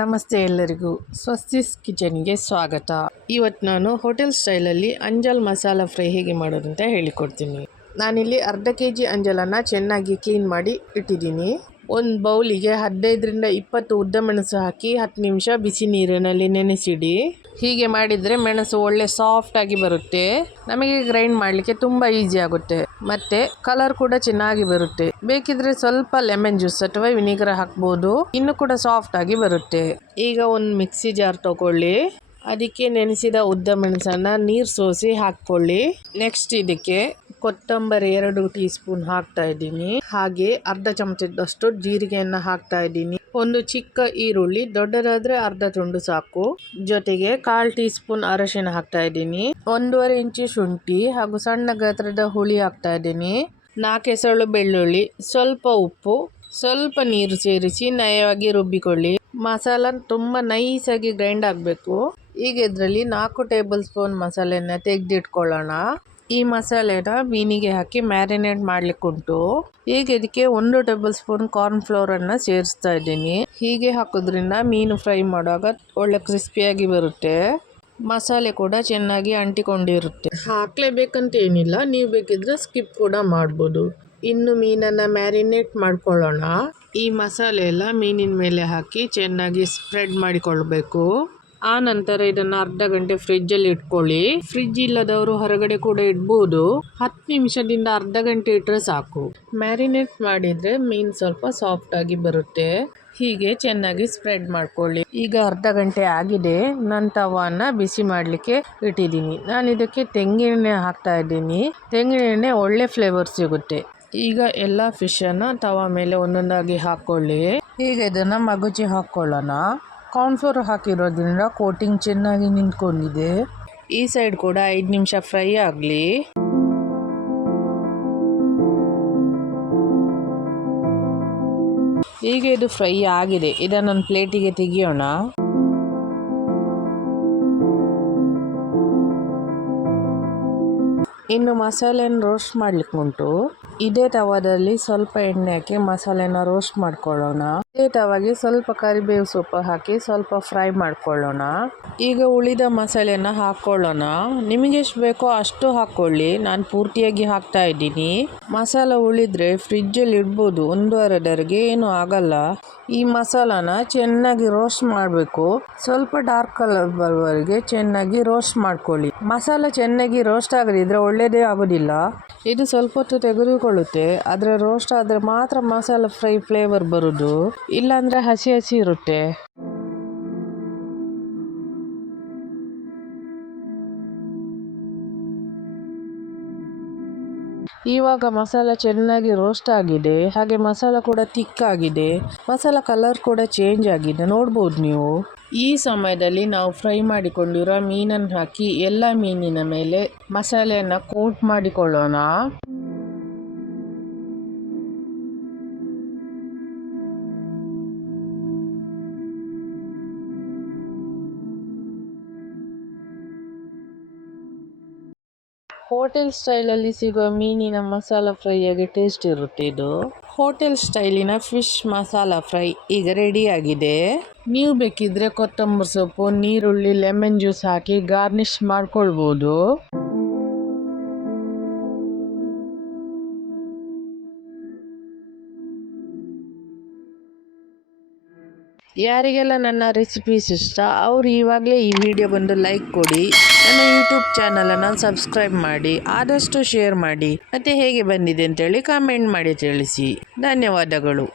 ನಮಸ್ತೆ ಎಲ್ಲರಿಗೂ ಸ್ವಸ್ತಿಸ್ ಕಿಚನ್ಗೆ ಸ್ವಾಗತ. ಇವತ್ತು ನಾನು ಹೋಟೆಲ್ ಸ್ಟೈಲಲ್ಲಿ ಅಂಜಲ್ ಮಸಾಲ ಫ್ರೈ ಹೇಗೆ ಮಾಡೋದು ಅಂತ ಹೇಳಿಕೊಡ್ತೀನಿ. ನಾನಿಲ್ಲಿ ಅರ್ಧ ಕೆಜಿ ಅಂಜಲನ್ನು ಚೆನ್ನಾಗಿ ಕ್ಲೀನ್ ಮಾಡಿ ಇಟ್ಟಿದ್ದೀನಿ. ಒಂದು ಬೌಲಿಗೆ 15ರಿಂದ 20 ಉದ್ದ ಮೆಣಸು ಹಾಕಿ 10 ನಿಮಿಷ ಬಿಸಿ ನೀರಿನಲ್ಲಿ ನೆನೆಸಿಡಿ. ಹೀಗೆ ಮಾಡಿದರೆ ಮೆಣಸು ಒಳ್ಳೆ ಸಾಫ್ಟ್ ಆಗಿ ಬರುತ್ತೆ. ನಮಗೆ ಗ್ರೈಂಡ್ ಮಾಡಲಿಕ್ಕೆ ತುಂಬ ಈಸಿ ಆಗುತ್ತೆ ಮತ್ತೆ ಕಲರ್ ಕೂಡ ಚೆನ್ನಾಗಿ ಬರುತ್ತೆ. ಬೇಕಿದ್ರೆ ಸ್ವಲ್ಪ ಲೆಮನ್ ಜ್ಯೂಸ್ ಅಥವಾ ವಿನಿಗರ್ ಹಾಕ್ಬೋದು, ಇನ್ನು ಕೂಡ ಸಾಫ್ಟ್ ಆಗಿ ಬರುತ್ತೆ. ಈಗ ಒಂದು ಮಿಕ್ಸಿ ಜಾರ್ ತಗೊಳ್ಳಿ. ಅದಕ್ಕೆ ನೆನೆಸಿದ ಉದ್ದ ಮೆಣಸನ್ನ ನೀರು ಸೋಸಿ ಹಾಕ್ಕೊಳ್ಳಿ. ನೆಕ್ಸ್ಟ್ ಇದಕ್ಕೆ ಕೊತ್ತಂಬರಿ 2 ಟೀ ಸ್ಪೂನ್ ಹಾಕ್ತಾ ಇದ್ದೀನಿ. ಹಾಗೆ ಅರ್ಧ ಚಮಚದಷ್ಟು ಜೀರಿಗೆಯನ್ನು ಹಾಕ್ತಾ ಇದ್ದೀನಿ. ಒಂದು ಚಿಕ್ಕ ಈರುಳ್ಳಿ, ದೊಡ್ಡದಾದ್ರೆ ಅರ್ಧ ತುಂಡು ಸಾಕು. ಜೊತೆಗೆ 1/4 ಟೀ ಸ್ಪೂನ್ ಅರಶಿನ ಹಾಕ್ತಾ ಇದ್ದೀನಿ. 1.5 ಇಂಚು ಶುಂಠಿ ಹಾಗೂ ಸಣ್ಣ ಗಾತ್ರದ ಹುಳಿ ಹಾಕ್ತಾ ಇದ್ದೀನಿ. 4 ಎಸಳು ಬೆಳ್ಳುಳ್ಳಿ, ಸ್ವಲ್ಪ ಉಪ್ಪು, ಸ್ವಲ್ಪ ನೀರು ಸೇರಿಸಿ ನಯವಾಗಿ ರುಬ್ಬಿಕೊಳ್ಳಿ. ಮಸಾಲ ತುಂಬ ನೈಸಾಗಿ ಗ್ರೈಂಡ್ ಆಗಬೇಕು. ಈಗ ಇದರಲ್ಲಿ 4 ಟೇಬಲ್ ಸ್ಪೂನ್ ಮಸಾಲೆನ ತೆಗೆದಿಟ್ಕೊಳ್ಳೋಣ. ಈ ಮಸಾಲೆನ ಮೀನಿಗೆ ಹಾಕಿ ಮ್ಯಾರಿನೇಟ್ ಮಾಡ್ಲಿಕ್ಕೆ ಉಂಟು. ಈಗ ಇದಕ್ಕೆ 1 ಟೇಬಲ್ ಸ್ಪೂನ್ ಕಾರ್ನ್ ಫ್ಲೋರ್ ಅನ್ನ ಸೇರಿಸ್ತಾ ಇದ್ದೀನಿ. ಹೀಗೆ ಹಾಕೋದ್ರಿಂದ ಮೀನು ಫ್ರೈ ಮಾಡುವಾಗ ಒಳ್ಳೆ ಕ್ರಿಸ್ಪಿಯಾಗಿ ಬರುತ್ತೆ. ಮಸಾಲೆ ಕೂಡ ಚೆನ್ನಾಗಿ ಅಂಟಿಕೊಂಡಿರುತ್ತೆ. ಹಾಕ್ಲೇಬೇಕಂತ ಏನಿಲ್ಲ, ನೀವು ಬೇಕಿದ್ರೆ ಸ್ಕಿಪ್ ಕೂಡ ಮಾಡ್ಬೋದು. ಇನ್ನು ಮೀನನ್ನು ಮ್ಯಾರಿನೇಟ್ ಮಾಡ್ಕೊಳ್ಳೋಣ. ಈ ಮಸಾಲೆ ಎಲ್ಲ ಮೀನಿನ ಮೇಲೆ ಹಾಕಿ ಚೆನ್ನಾಗಿ ಸ್ಪ್ರೆಡ್ ಮಾಡಿಕೊಳ್ಬೇಕು. ಆ ನಂತರ ಇದನ್ನು ಅರ್ಧ ಗಂಟೆ ಫ್ರಿಜ್ಜಲ್ಲಿ ಇಟ್ಕೊಳ್ಳಿ. ಫ್ರಿಜ್ ಇಲ್ಲದವರು ಹೊರಗಡೆ ಕೂಡ ಇಡ್ಬೋದು. 10 ನಿಮಿಷದಿಂದ ಅರ್ಧ ಗಂಟೆ ಇಟ್ಟರೆ ಸಾಕು. ಮ್ಯಾರಿನೇಟ್ ಮಾಡಿದರೆ ಮೀನು ಸ್ವಲ್ಪ ಸಾಫ್ಟ್ ಆಗಿ ಬರುತ್ತೆ. ಹೀಗೆ ಚೆನ್ನಾಗಿ ಸ್ಪ್ರೆಡ್ ಮಾಡ್ಕೊಳ್ಳಿ. ಈಗ ಅರ್ಧ ಗಂಟೆ ಆಗಿದೆ. ನಾನು ತವಾನ ಬಿಸಿ ಮಾಡಲಿಕ್ಕೆ ಇಟ್ಟಿದ್ದೀನಿ. ನಾನು ಇದಕ್ಕೆ ತೆಂಗಿನೆಣ್ಣೆ ಹಾಕ್ತಾ ಇದ್ದೀನಿ. ತೆಂಗಿನೆಣ್ಣೆ ಒಳ್ಳೆ ಫ್ಲೇವರ್ ಸಿಗುತ್ತೆ. ಈಗ ಎಲ್ಲ ಫಿಶನ್ನು ತವಾ ಮೇಲೆ ಒಂದೊಂದಾಗಿ ಹಾಕ್ಕೊಳ್ಳಿ. ಈಗ ಇದನ್ನು ಮಗುಚಿ ಹಾಕ್ಕೊಳ್ಳೋಣ. ಕಾರ್ನ್ಫ್ಲೋರ್ ಹಾಕಿರೋದ್ರಿಂದ ಕೋಟಿಂಗ್ ಚೆನ್ನಾಗಿ ನಿಂತ್ಕೊಂಡಿದೆ. ಈ ಸೈಡ್ ಕೂಡ 5 ನಿಮಿಷ ಫ್ರೈ ಆಗಲಿ. ಈಗ ಇದು ಫ್ರೈ ಆಗಿದೆ. ಇದನ್ನೊಂದು ಪ್ಲೇಟಿಗೆ ತೆಗಿಯೋಣ. ಇನ್ನು ಮಸಾಲೆನ ರೋಸ್ಟ್ ಮಾಡ್ಲಿಕ್ಕೆ ಉಂಟು. ಇದೇ ತವಾದಲ್ಲಿ ಸ್ವಲ್ಪ ಎಣ್ಣೆ ಹಾಕಿ ಮಸಾಲೆನ ರೋಸ್ಟ್ ಮಾಡ್ಕೊಳ್ಳೋಣ. ಇದೇ ತವಾಗೆ ಸ್ವಲ್ಪ ಕರಿಬೇವು ಸೊಪ್ಪು ಹಾಕಿ ಸ್ವಲ್ಪ ಫ್ರೈ ಮಾಡ್ಕೊಳ್ಳೋಣ. ಈಗ ಉಳಿದ ಮಸಾಲೆನ ಹಾಕ್ಕೊಳ್ಳೋಣ. ನಿಮಗೆ ಎಷ್ಟು ಬೇಕೋ ಅಷ್ಟು ಹಾಕ್ಕೊಳ್ಳಿ. ನಾನು ಪೂರ್ತಿಯಾಗಿ ಹಾಕ್ತಾ ಇದ್ದೀನಿ. ಮಸಾಲ ಉಳಿದ್ರೆ ಫ್ರಿಜ್ಜಲ್ಲಿ ಇಡ್ಬೋದು, 1 ವಾರದವರೆಗೆ ಏನು ಆಗಲ್ಲ. ಈ ಮಸಾಲಾನ ಚೆನ್ನಾಗಿ ರೋಸ್ಟ್ ಮಾಡಬೇಕು. ಸ್ವಲ್ಪ ಡಾರ್ಕ್ ಕಲರ್ ಬರುವವರೆಗೆ ಚೆನ್ನಾಗಿ ರೋಸ್ಟ್ ಮಾಡ್ಕೊಳ್ಳಿ. ಮಸಾಲ ಚೆನ್ನಾಗಿ ರೋಸ್ಟ್ ಆಗದಿದ್ರೆ ಒಳ್ಳೇದೇ ಆಗೋದಿಲ್ಲ. ಇದು ಸ್ವಲ್ಪ ಹೊತ್ತು ತೆಗೆದುಕೊಳ್ಳುತ್ತೆ. ಆದರೆ ರೋಸ್ಟ್ ಆದರೆ ಮಾತ್ರ ಮಸಾಲ ಫ್ರೈ ಫ್ಲೇವರ್ ಬರೋದು, ಇಲ್ಲಾಂದರೆ ಹಸಿ ಹಸಿ ಇರುತ್ತೆ. ಇವಾಗ ಮಸಾಲ ಚೆನ್ನಾಗಿ ರೋಸ್ಟ್ ಆಗಿದೆ. ಹಾಗೆ ಮಸಾಲ ಕೂಡ ತಿಕ್ಕಾಗಿದೆ. ಮಸಾಲ ಕಲರ್ ಕೂಡ ಚೇಂಜ್ ಆಗಿದೆ, ನೋಡ್ಬೋದು ನೀವು. ಈ ಸಮಯದಲ್ಲಿ ನಾವು ಫ್ರೈ ಮಾಡಿಕೊಂಡಿರೋ ಮೀನನ್ನು ಹಾಕಿ ಎಲ್ಲ ಮೀನಿನ ಮೇಲೆ ಮಸಾಲೆಯನ್ನು ಕೋಟ್ ಮಾಡಿಕೊಳ್ಳೋಣ. ಹೋಟೆಲ್ ಸ್ಟೈಲಲ್ಲಿ ಸಿಗೋ ಮೀನಿನ ಮಸಾಲ ಫ್ರೈ ಆಗಿ ಟೇಸ್ಟ್ ಇರುತ್ತೆ ಇದು. ಹೋಟೆಲ್ ಸ್ಟೈಲಿನ ಫಿಶ್ ಮಸಾಲ ಫ್ರೈ ಈಗ ರೆಡಿ ಆಗಿದೆ. ನೀವು ಬೇಕಿದ್ರೆ ಕೊತ್ತಂಬರಿ ಸೊಪ್ಪು, ನೀರುಳ್ಳಿ, ಲೆಮನ್ ಜ್ಯೂಸ್ ಹಾಕಿ ಗಾರ್ನಿಶ್ ಮಾಡ್ಕೊಳ್ಬೋದು. ಯಾರಿಗೆಲ್ಲ ನನ್ನ ರೆಸಿಪೀಸ್ ಇಷ್ಟ ಅವರು ಇವಾಗಲೇ ಈ ವಿಡಿಯೋ ಬಂದು ಲೈಕ್ ಕೊಡಿ. ನನ್ನ ಯೂಟ್ಯೂಬ್ ಚಾನಲನ್ನು ಸಬ್ಸ್ಕ್ರೈಬ್ ಮಾಡಿ, ಆದಷ್ಟು ಶೇರ್ ಮಾಡಿ, ಮತ್ತು ಹೇಗೆ ಬಂದಿದೆ ಅಂತೇಳಿ ಕಾಮೆಂಟ್ ಮಾಡಿ ತಿಳಿಸಿ. ಧನ್ಯವಾದಗಳು.